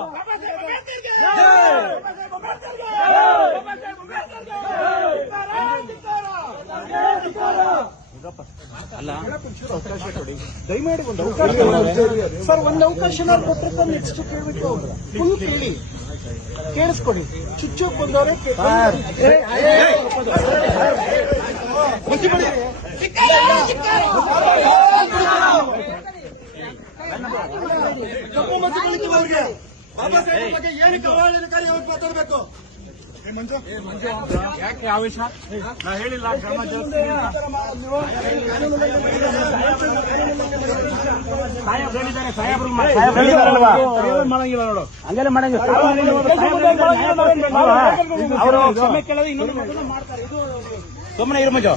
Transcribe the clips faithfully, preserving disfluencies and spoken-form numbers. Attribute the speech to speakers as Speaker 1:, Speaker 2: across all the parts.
Speaker 1: ಅಲ್ಲ ಅವಕಾಶ ಕೊಡಿ ದಯಮಾಡಿ ಒಂದು ಅವಕಾಶ ಸರ್. ಒಂದು ಅವಕಾಶ ಕೊಟ್ಟರೆ ನೆಕ್ಸ್ಟ್ ಕೇಳ್ಬಿಟ್ಟು ಫುಲ್ ಕೇಳಿ ಕೇಳಿಸ್ಕೊಡಿ. ಚುಚ್ಚೋಕ್ ಬಂದವರೇ ಕಪ್ಪು ಮಚ್ಚಿ ಬೆಳೀತಿವವ್ರಿಗೆ ಬಾಬಾ ಸಾಹೇಬ್ ಬಗ್ಗೆ ಏನಕ್ಕೆ ಅವಹೇಳನಕಾರಿ ಅವ್ರಿಗೆ ಮಾತಾಡ್ಬೇಕು?
Speaker 2: ಯಾಕೆ ಆವೇಶ? ನಾ ಹೇಳಿಲ್ಲ ಕ್ರಮ ಸಾಹೇಬ್ ಹೇಳಿದ್ದಾರೆ. ಸಾಹೇಬ್ರು ಮಾಡಂಗಿಲ್ಲ ನೋಡು, ಹಂಗೆಲ್ಲ ಮಾಡಂಗಿಲ್ಲ. ಅವರು ಕ್ಷಮೆ ಕೇಳೋದು ಇನ್ನೊಂದು ಮಾಡ್ತಾರೆ. ಇದು ಸುಮ್ಮನೆ ಇರು ಮಂಜು.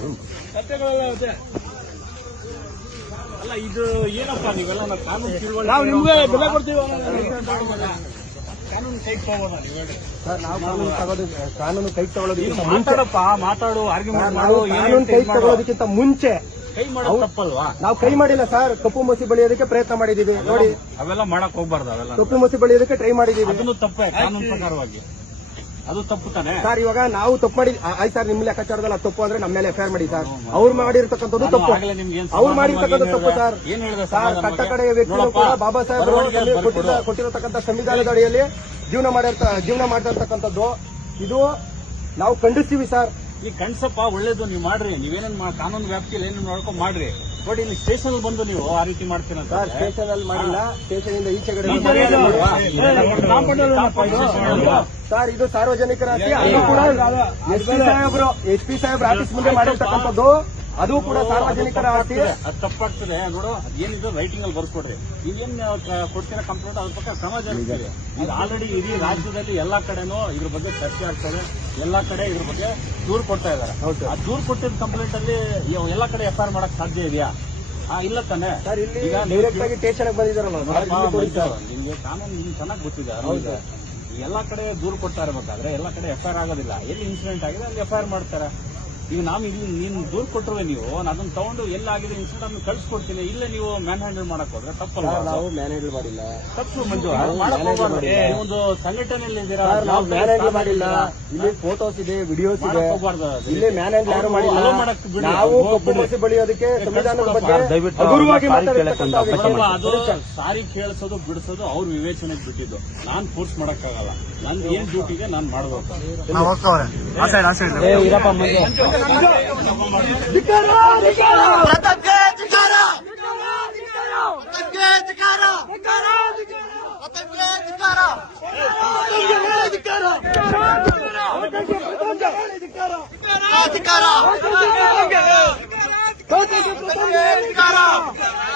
Speaker 2: ಅಲ್ಲ ಇದು ಏನಪ್ಪಾ ನೀವೆಲ್ಲ ಕಾನೂನು ತಿಳುವಳಿ ನಾವು ನಿಮ್ಗೆ ಬೆಲೆ ಕೊಡ್ತೀವಿ. ಕಾನೂನು ಕೈ ತಗೋಬೋದ ನೀವು ಹೇಳಿ ಸರ್? ನಾವು ಕಾನೂನು ತಗೋದು ಕಾನೂನು ಕೈ ತಗೊಳ್ಳೋದಕ್ಕಿಂತ ಮಾತಾಡಪ್ಪ ಮಾತಾಡು ಆರ್ಗ್ಯುಮೆಂಟ್ ಮಾಡು. ಕಾನೂನು ಕೈ ತಗೊಳ್ಳೋದಕ್ಕಿಂತ ಮುಂಚೆ ಕೈ ಮಾಡೋದು ತಪ್ಪಲ್ವಾ? ನಾವು ಕೈ ಮಾಡಿಲ್ಲ ಸರ್. ಕಪ್ಪು ಮಸಿ ಬಳಿಯೋದಕ್ಕೆ ಪ್ರಯತ್ನ ಮಾಡಿದೀವಿ ನೋಡಿ. ಅವೆಲ್ಲ ಮಾಡಕ್ ಹೋಗ್ಬಾರ್ದು. ಅವೆಲ್ಲ ಕಪ್ಪು ಮಸಿ ಬಳಿಯೋದಕ್ಕೆ ಟ್ರೈ ಮಾಡಿದೀವಿ. ಅದನ್ನು ತಪ್ಪೇ ಕಾನೂನು ಪ್ರಕಾರವಾಗಿ. ಅದು ತಪ್ಪು ತಾನೆ ಸರ್. ಇವಾಗ ನಾವು ತಪ್ಪು ಮಾಡಿ ಆಯ್ತು ಸರ್. ನಿಮ್ಮ ಲೆಕ್ಕಾಚಾರದಲ್ಲಿ ತಪ್ಪು ಅಂದ್ರೆ ನಮ್ಮ ಮೇಲೆ ಎಫ್ಐಆರ್ ಮಾಡಿ ಸರ್. ಅವ್ರು ಮಾಡಿರ್ತಕ್ಕಂಥದ್ದು ತಪ್ಪು. ಅವ್ರು ಮಾಡಿರ್ತಕ್ಕಂಥ ತಪ್ಪು ಸರ್. ಸರ್ ಕಟ್ಟ ಕಡೆಯ ವ್ಯಕ್ತಿಗಳು ಕೂಡ ಬಾಬಾ ಸಾಹೇಬ್ ಕೊಟ್ಟಿರತಕ್ಕಂಥ ಸಂವಿಧಾನದ ಅಡಿಯಲ್ಲಿ ಜೀವನ ಮಾಡಿರ್ತ ಜೀವನ ಮಾಡಿರ್ತಕ್ಕಂಥದ್ದು ಇದು ನಾವು ಖಂಡಿಸ್ತೀವಿ ಸರ್. ಈ ಕಣ್ಸಪ್ಪ ಒಳ್ಳೇದು ನೀವು ಮಾಡ್ರಿ. ನೀವೇನೇನ್ ಕಾನೂನು ವ್ಯಾಪ್ತಿಯಲ್ಲಿ ಏನೇನು ನೋಡ್ಕೊಂಡು ಮಾಡ್ರಿ. ಬಟ್ ಇಲ್ಲಿ ಸ್ಟೇಷನ್ ಬಂದು ನೀವು ಆ ರೀತಿ ಮಾಡ್ತೀರ ಸರ್. ಸ್ಟೇಷನ್ ಅಲ್ಲಿ ಮಾಡಿಲ್ಲ. ಸ್ಟೇಷನ್ ಇಂದ ಈಚೆ ಕಡೆ ಸರ್ ಇದು ಸಾರ್ವಜನಿಕರ ಆಸ್ತಿ. ಅದು ಕೂಡ ಎಸ್ ಪಿ ಸಾಹೇಬ್ರು ಎಸ್ ಪಿ ಸಾಹೇಬ್ರ ಆಫೀಸ್ ಮುಂದೆ ಮಾಡಿರ್ತಕ್ಕಂಥದ್ದು. ಅದು ಕೂಡ ಸಾರ್ವಜನಿಕರ ಆಸ್ತಿ. ಅದು ತಪ್ಪಾಗ್ತದೆ ನೋಡು. ಏನಿದೆ ರೈಟಿಂಗ್ ಅಲ್ಲಿ ಬರ್ಕೊಡ್ರಿ. ಈಗೇನ್ ಕೊಡ್ತೀರ ಕಂಪ್ಲೇಂಟ್ ಅದ್ರ ಪಕ್ಕ ಕ್ರಮ ಜರುಗಿಸ್ತೀರಿ. ಇದು ಆಲ್ರೆಡಿ ಇಡೀ ರಾಜ್ಯದಲ್ಲಿ ಎಲ್ಲಾ ಕಡೆನೂ ಇದ್ರ ಬಗ್ಗೆ ಚರ್ಚೆ ಆಗ್ತದೆ. ಎಲ್ಲಾ ಕಡೆ ಇದ್ರ ಬಗ್ಗೆ ದೂರು ಕೊಡ್ತಾ ಇದಾರೆ. ಆ ದೂರು ಕೊಟ್ಟಿದ್ದ ಕಂಪ್ಲೇಂಟ್ ಅಲ್ಲಿ ಎಲ್ಲಾ ಕಡೆ ಎಫ್ಐಆರ್ ಮಾಡಕ್ ಸಾಧ್ಯ ಇದೆಯಾ? ಇಲ್ಲ ತಾನೆ ಸರ್. ಇಲ್ಲಿ ಈಗ ಡೈರೆಕ್ಟ್ ಆಗಿ ಸ್ಟೇಷನ್ ಬಂದಿದ್ದಾರಲ್ಲ ನಿಮ್ಗೆ ಕಾನೂನು ನಿಮ್ಗೆ ಚೆನ್ನಾಗಿ ಗೊತ್ತಿದೆ. ಎಲ್ಲಾ ಕಡೆ ದೂರು ಕೊಡ್ತಾ ಇರಬೇಕಾದ್ರೆ ಎಲ್ಲಾ ಕಡೆ ಎಫ್ಐಆರ್ ಆಗೋದಿಲ್ಲ. ಎಲ್ಲಿ ಇನ್ಸಿಡೆಂಟ್ ಆಗಿದೆ ಅಲ್ಲಿ ಎಫ್ಐಆರ್ ಮಾಡ್ತಾರೆ. ಈಗ ನಾವು ಇಲ್ಲಿ ನೀನು ದೂರು ಕೊಟ್ಟರುವೆ ನೀವು ಅದನ್ನ ತಗೊಂಡು ಎಲ್ಲಾಗಿದೆ ಇನ್ಸಿಡೆಂಟ್ ಅನ್ನು ಕಳ್ಸಿಕೊಡ್ತೀನಿ. ಇಲ್ಲೇ ನೀವು ಮ್ಯಾನ್ ಹ್ಯಾಂಡಲ್ ಮಾಡಕ್ ಹೋದ್ರೆ ತಪ್ಪಲ್ಲ. ನಾವು ಮ್ಯಾನ್ ಹ್ಯಾಂಡಲ್ ಮಾಡಿಲ್ಲ. ತಪ್ಪು ಮಂಜು. ಒಂದು ಸಂಘಟನೆಯಲ್ಲಿ ಇದ್ದೀರಾ. ನಾವು ಮ್ಯಾನ್ ಹ್ಯಾಂಡಲ್ ಮಾಡಿಲ್ಲ. ಇಲ್ಲಿ ಫೋಟೋಸ್ ಇದೆ, ವಿಡಿಯೋಸ್ ಇದೆ. ಇಲ್ಲಿ ಮ್ಯಾನ್ ಹ್ಯಾಂಡಲ್ ಯಾರು ಮಾಡಿಲ್ಲ. ನಾವು ಕಪ್ಪು ಮಸಿ ಬಳಿಯೋದಕ್ಕೆ ಸಂವಿಧಾನದ ಬಗ್ಗೆ ಹಗುರವಾಗಿ ಅದು ಸಾರಿ ಕೇಳಿಸೋದು ಬಿಡಿಸೋದು ಅವ್ರ ವಿವೇಚನೆಗೆ ಬಿಟ್ಟಿದ್ದು. ನಾನ್ ಫೋರ್ಸ್ ಮಾಡಕ್ಕಾಗಲ್ಲ. ನನ್ ಏನ್ ಡ್ಯೂಟಿಗೆ ನಾನ್ ಮಾಡ್ಬೇಕು.
Speaker 3: ಅಧಿಕಾರ